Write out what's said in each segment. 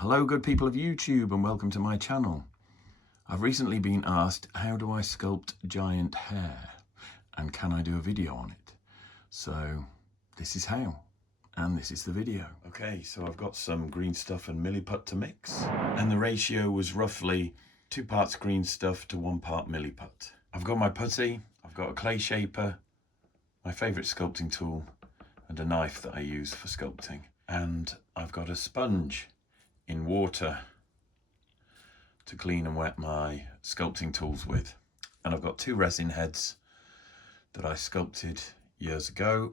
Hello good people of YouTube and welcome to my channel. I've recently been asked how do I sculpt giant hair and can I do a video on it? So this is how and this is the video. Okay, so I've got some green stuff and milliput to mix and the ratio was roughly 2 parts green stuff to 1 part milliput. I've got my putty, I've got a clay shaper, my favourite sculpting tool and a knife that I use for sculpting, and I've got a sponge in water to clean and wet my sculpting tools with, and I've got 2 resin heads that I sculpted years ago.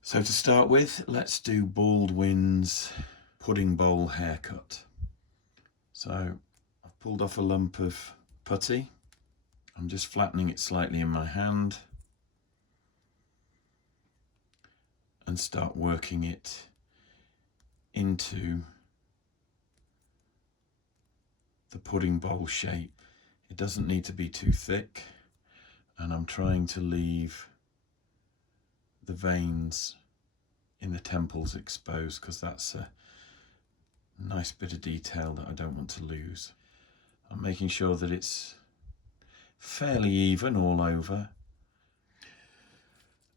So to start with, let's do Baldwin's Pudding Bowl haircut. So I've pulled off a lump of putty. I'm just flattening it slightly in my hand and start working it into the pudding bowl shape. It doesn't need to be too thick, and I'm trying to leave the veins in the temples exposed because that's a nice bit of detail that I don't want to lose. I'm making sure that it's fairly even all over,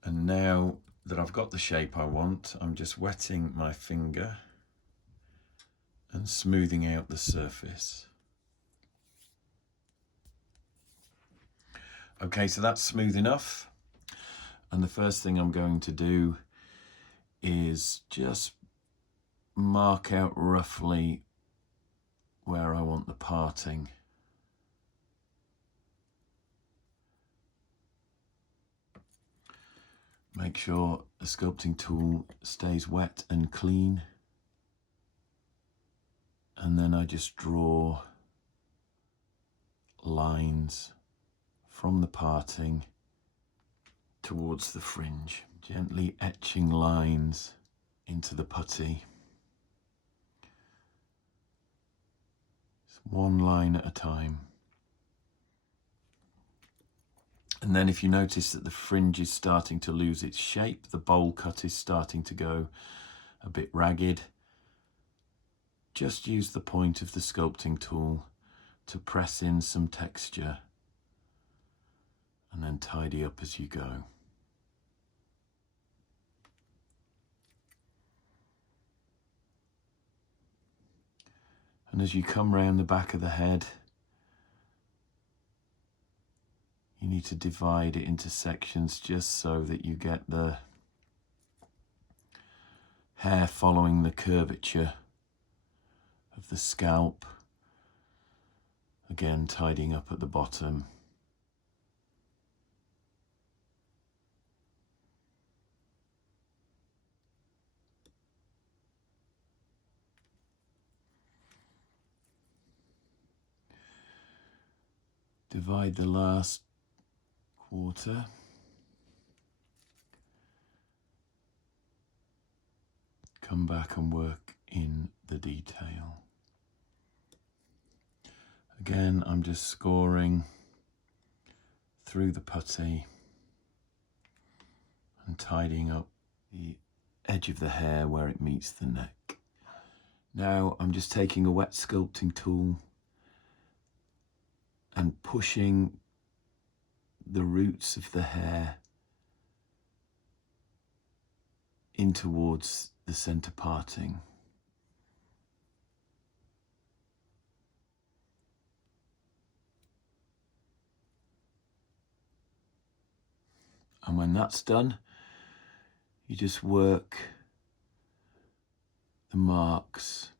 and now that I've got the shape I want, I'm just wetting my finger and smoothing out the surface. Okay, so that's smooth enough, and the first thing I'm going to do is just mark out roughly where I want the parting. Make sure the sculpting tool stays wet and clean, and then I just draw lines from the parting towards the fringe, gently etching lines into the putty. It's one line at a time. And then if you notice that the fringe is starting to lose its shape, the bowl cut is starting to go a bit ragged, just use the point of the sculpting tool to press in some texture and then tidy up as you go. And as you come round the back of the head, you need to divide it into sections just so that you get the hair following the curvature of the scalp. Again, tidying up at the bottom. Divide the last quarter. Come back and work in the detail. Again, I'm just scoring through the putty and tidying up the edge of the hair where it meets the neck. Now I'm just taking a wet sculpting tool and pushing the roots of the hair in towards the center parting. And when that's done, you just work the marks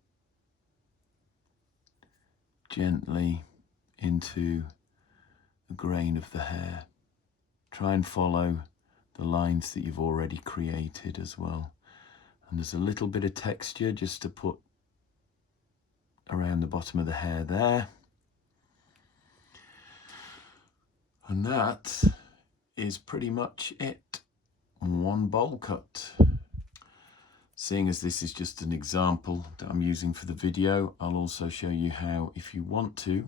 gently into the grain of the hair. Try and follow the lines that you've already created as well. And there's a little bit of texture just to put around the bottom of the hair there. And that is pretty much it. One bowl cut. Seeing as this is just an example that I'm using for the video, I'll also show you how, if you want to,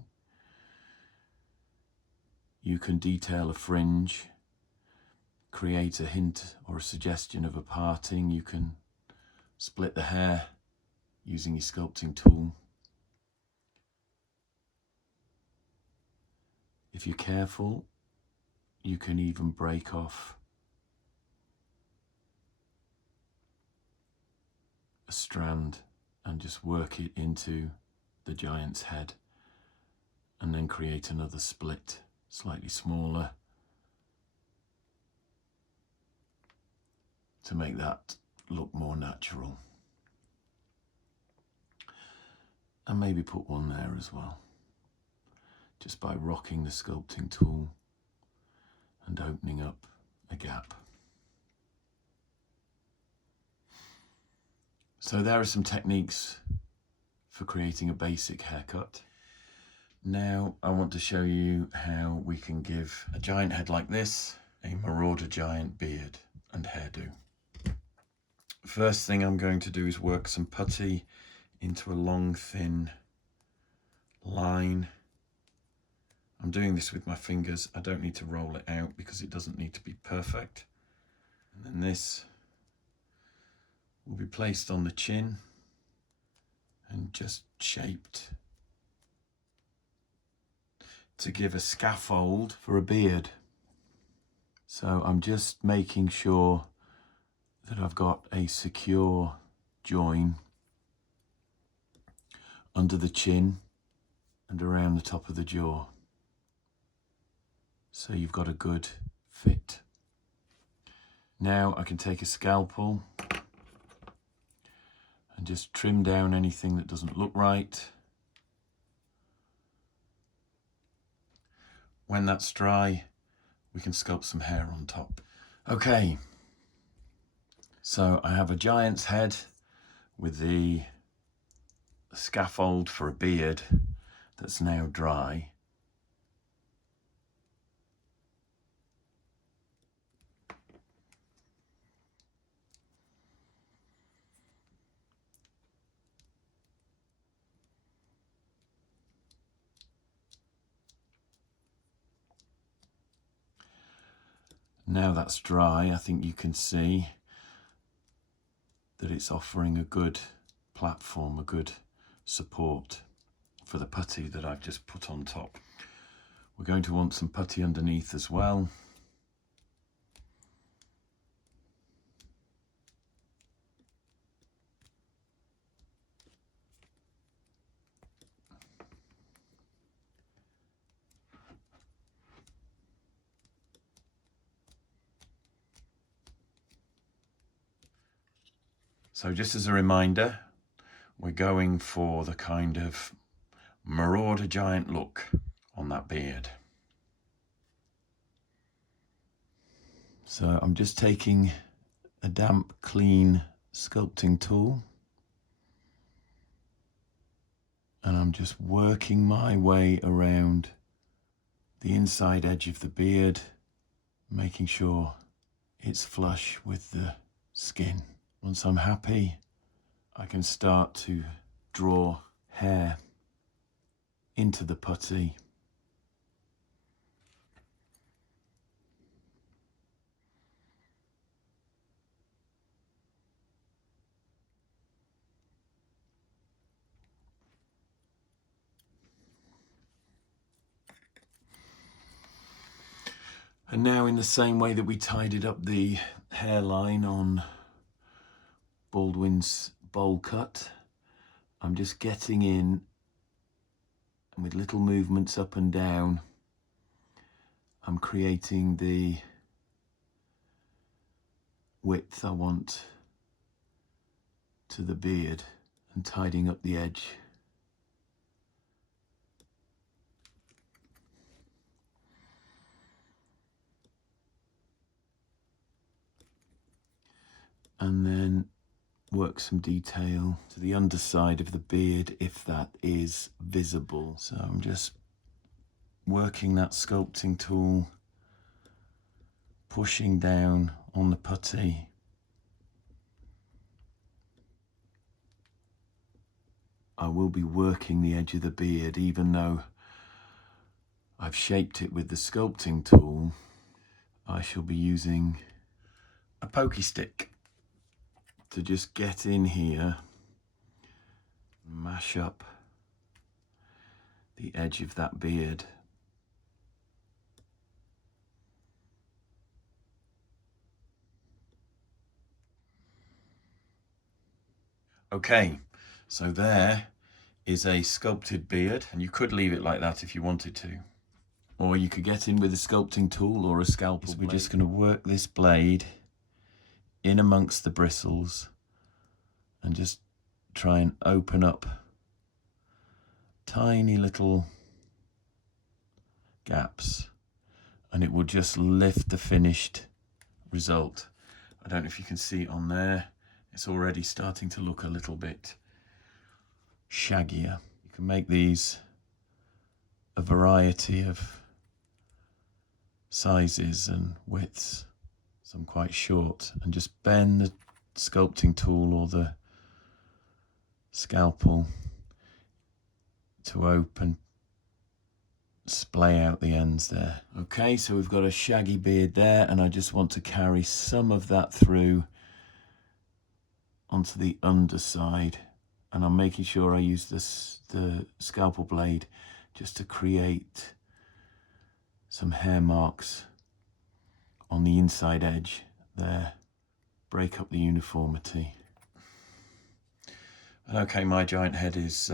you can detail a fringe, create a hint or a suggestion of a parting. You can split the hair using your sculpting tool. If you're careful, you can even break off a strand and just work it into the giant's head, and then create another split, slightly smaller, to make that look more natural. And maybe put one there as well, just by rocking the sculpting tool and opening up a gap. So there are some techniques for creating a basic haircut. Now I want to show you how we can give a giant head like this a Marauder Giant beard and hairdo. First thing I'm going to do is work some putty into a long thin line. I'm doing this with my fingers. I don't need to roll it out because it doesn't need to be perfect. And then this will be placed on the chin and just shaped to give a scaffold for a beard. So I'm just making sure that I've got a secure join under the chin and around the top of the jaw, so you've got a good fit. Now I can take a scalpel and just trim down anything that doesn't look right. When that's dry, we can sculpt some hair on top. Okay, so I have a giant's head with the scaffold for a beard that's now dry. Now that's dry, I think you can see that it's offering a good platform, a good support for the putty that I've just put on top. We're going to want some putty underneath as well. So just as a reminder, we're going for the kind of Marauder Giant look on that beard. So I'm just taking a damp, clean sculpting tool and I'm just working my way around the inside edge of the beard, making sure it's flush with the skin. Once I'm happy, I can start to draw hair into the putty. And now, in the same way that we tidied up the hairline on Baldwin's bowl cut, I'm just getting in and with little movements up and down, I'm creating the width I want to the beard and tidying up the edge. And then work some detail to the underside of the beard if that is visible. So I'm just working that sculpting tool, pushing down on the putty. I will be working the edge of the beard even though I've shaped it with the sculpting tool. I shall be using a pokey stick to just get in here, mash up the edge of that beard Okay, so there is a sculpted beard, and you could leave it like that if you wanted to. Or you could get in with a sculpting tool or a scalpel. We're just going to work this blade in amongst the bristles and just try and open up tiny little gaps, and it will just lift the finished result. I don't know if you can see it on there. It's already starting to look a little bit shaggier. You can make these a variety of sizes and widths, some quite short, and just bend the sculpting tool or the scalpel to open, splay out the ends there. Okay, so we've got a shaggy beard there, and I just want to carry some of that through onto the underside, and I'm making sure I use the scalpel blade just to create some hair marks on the inside edge there, break up the uniformity. And okay, my giant head is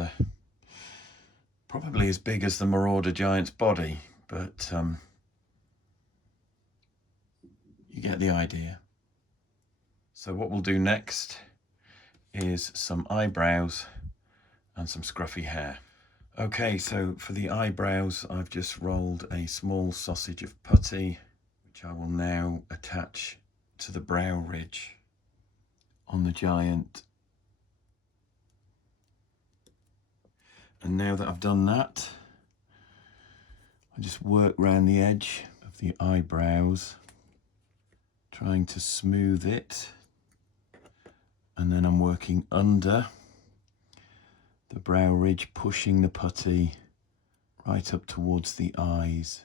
probably as big as the Marauder Giant's body, but you get the idea. So what we'll do next is some eyebrows and some scruffy hair. Okay, so for the eyebrows, I've just rolled a small sausage of putty, which I will now attach to the brow ridge on the giant. And now that I've done that, I just work round the edge of the eyebrows, trying to smooth it. And then I'm working under the brow ridge, pushing the putty right up towards the eyes.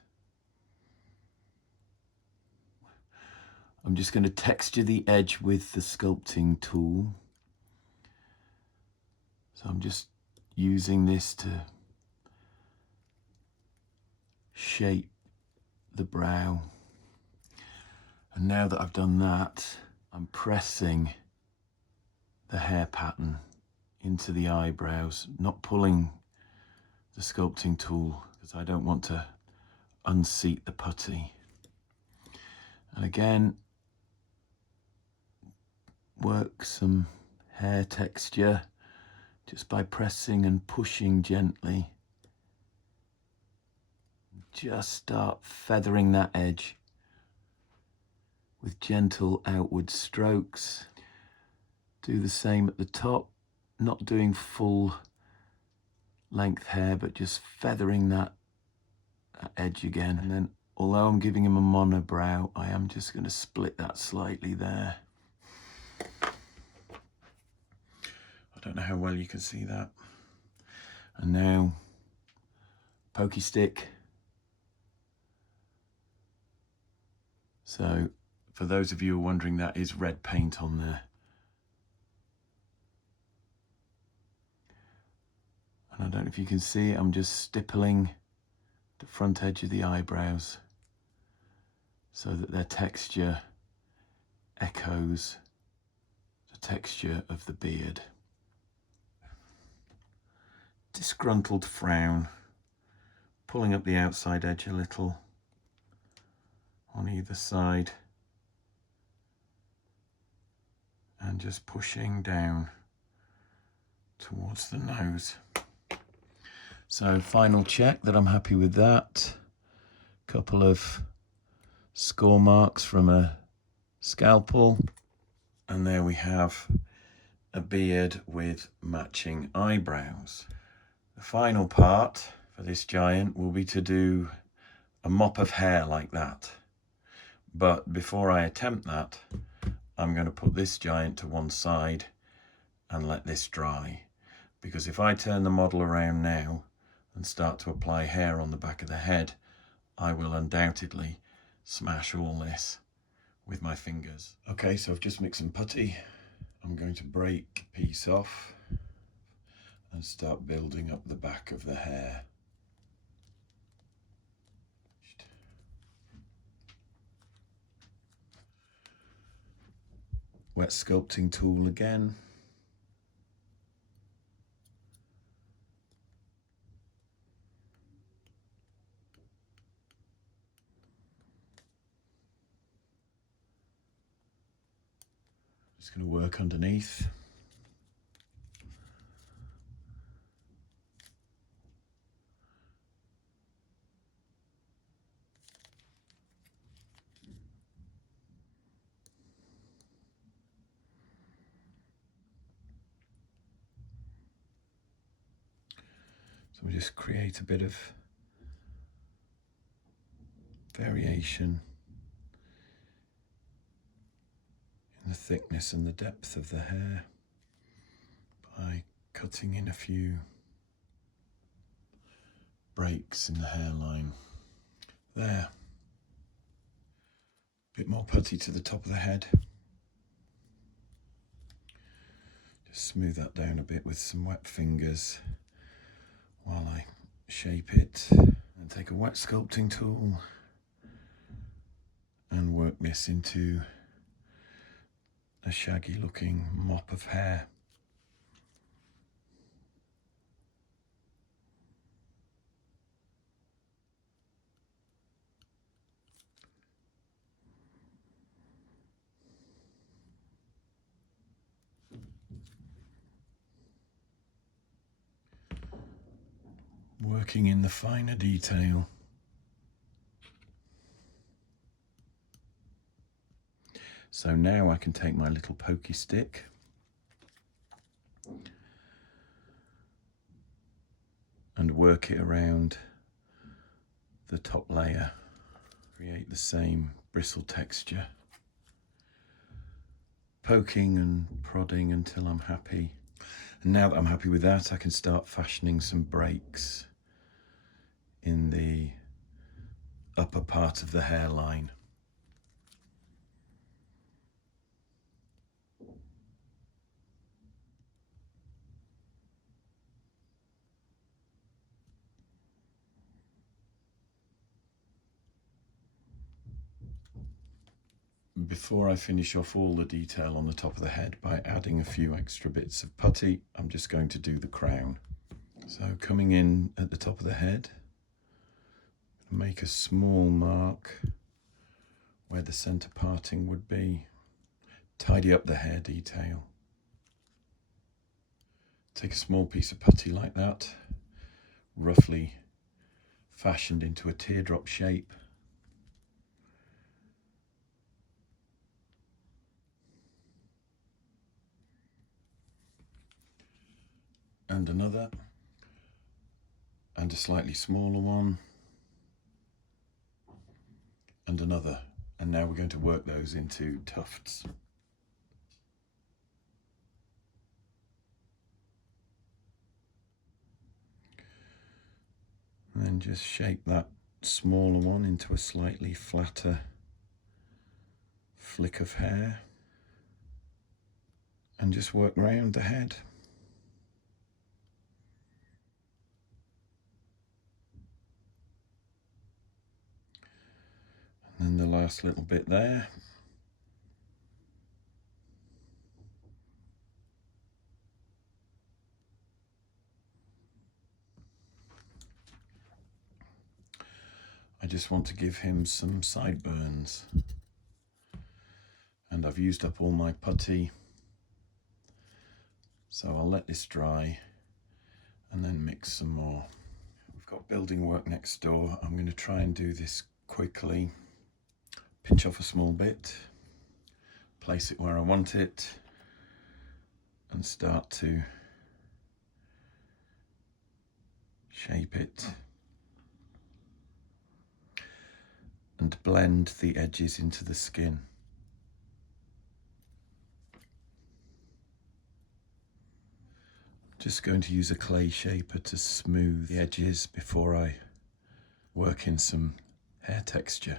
I'm just going to texture the edge with the sculpting tool. So I'm just using this to shape the brow. And now that I've done that, I'm pressing the hair pattern into the eyebrows, not pulling the sculpting tool because I don't want to unseat the putty. And again, work some hair texture just by pressing and pushing gently. Just start feathering that edge with gentle outward strokes. Do the same at the top, not doing full length hair, but just feathering that edge again. And then, although I'm giving him a monobrow, I am just going to split that slightly there. I don't know how well you can see that. And now, pokey stick. So, for those of you who are wondering, that is red paint on there. And I don't know if you can see it, I'm just stippling the front edge of the eyebrows so that their texture echoes the texture of the beard. Disgruntled frown, pulling up the outside edge a little on either side and just pushing down towards the nose. So final check that I'm happy with that. Couple of score marks from a scalpel, and there we have a beard with matching eyebrows. The final part for this giant will be to do a mop of hair like that. But before I attempt that, I'm going to put this giant to one side and let this dry. Because if I turn the model around now and start to apply hair on the back of the head, I will undoubtedly smash all this with my fingers. Okay, so I've just mixed some putty. I'm going to break a piece off and start building up the back of the hair. Wet sculpting tool again. Just going to work underneath. So we just create a bit of variation in the thickness and the depth of the hair by cutting in a few breaks in the hairline. There. A bit more putty to the top of the head. Just smooth that down a bit with some wet fingers while I shape it. And take a wet sculpting tool and work this into a shaggy looking mop of hair. Working in the finer detail. So now I can take my little pokey stick and work it around the top layer. Create the same bristle texture. Poking and prodding until I'm happy. And now that I'm happy with that, I can start fashioning some breaks in the upper part of the hairline. Before I finish off all the detail on the top of the head by adding a few extra bits of putty, I'm just going to do the crown. So coming in at the top of the head, make a small mark where the center parting would be. Tidy up the hair detail. Take a small piece of putty like that, roughly fashioned into a teardrop shape. And another, and a slightly smaller one, and another. And now we're going to work those into tufts. And then just shape that smaller one into a slightly flatter flick of hair. And just work round the head. And the last little bit there. I just want to give him some sideburns. And I've used up all my putty. So I'll let this dry and then mix some more. We've got building work next door. I'm going to try and do this quickly. Pinch off a small bit, place it where I want it, and start to shape it and blend the edges into the skin. Just going to use a clay shaper to smooth the edges before I work in some hair texture.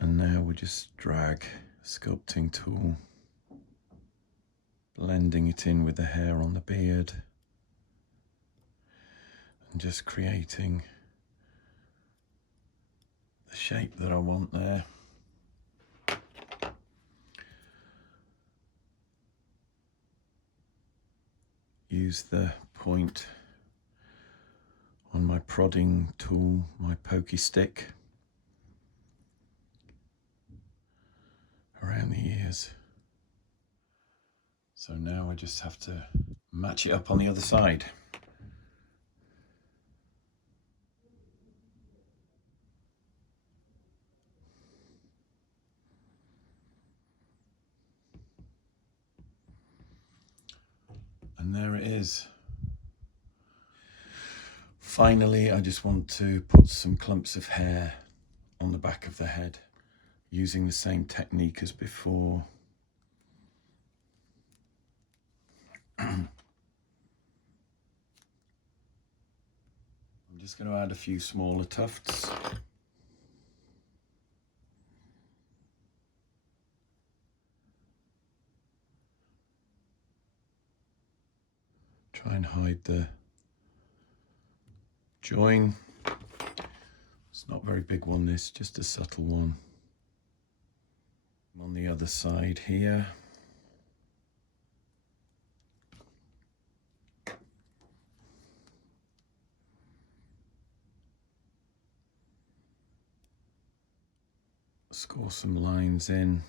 And now we just drag the sculpting tool, blending it in with the hair on the beard, and just creating the shape that I want there. Use the point on my prodding tool, my pokey stick, around the ears. So now I just have to match it up on the other side. And there it is. Finally, I just want to put some clumps of hair on the back of the head using the same technique as before. I'm just going to add a few smaller tufts. Try and hide the join. It's not a very big one, this, just a subtle one. On the other side here. Score some lines in.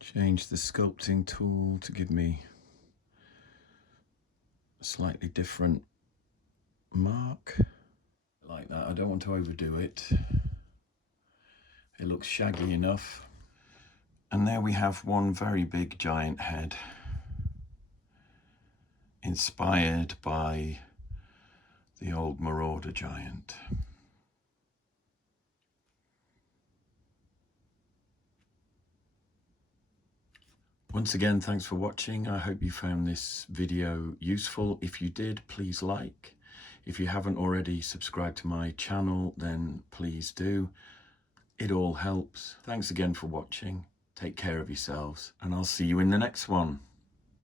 Change the sculpting tool to give me a slightly different mark. Like that. I don't want to overdo it. It looks shaggy enough. And there we have one very big giant head, inspired by the old Marauder Giant. Once again, thanks for watching. I hope you found this video useful. If you did, please like. If you haven't already subscribed to my channel, then please do. It all helps. Thanks again for watching. Take care of yourselves, and I'll see you in the next one.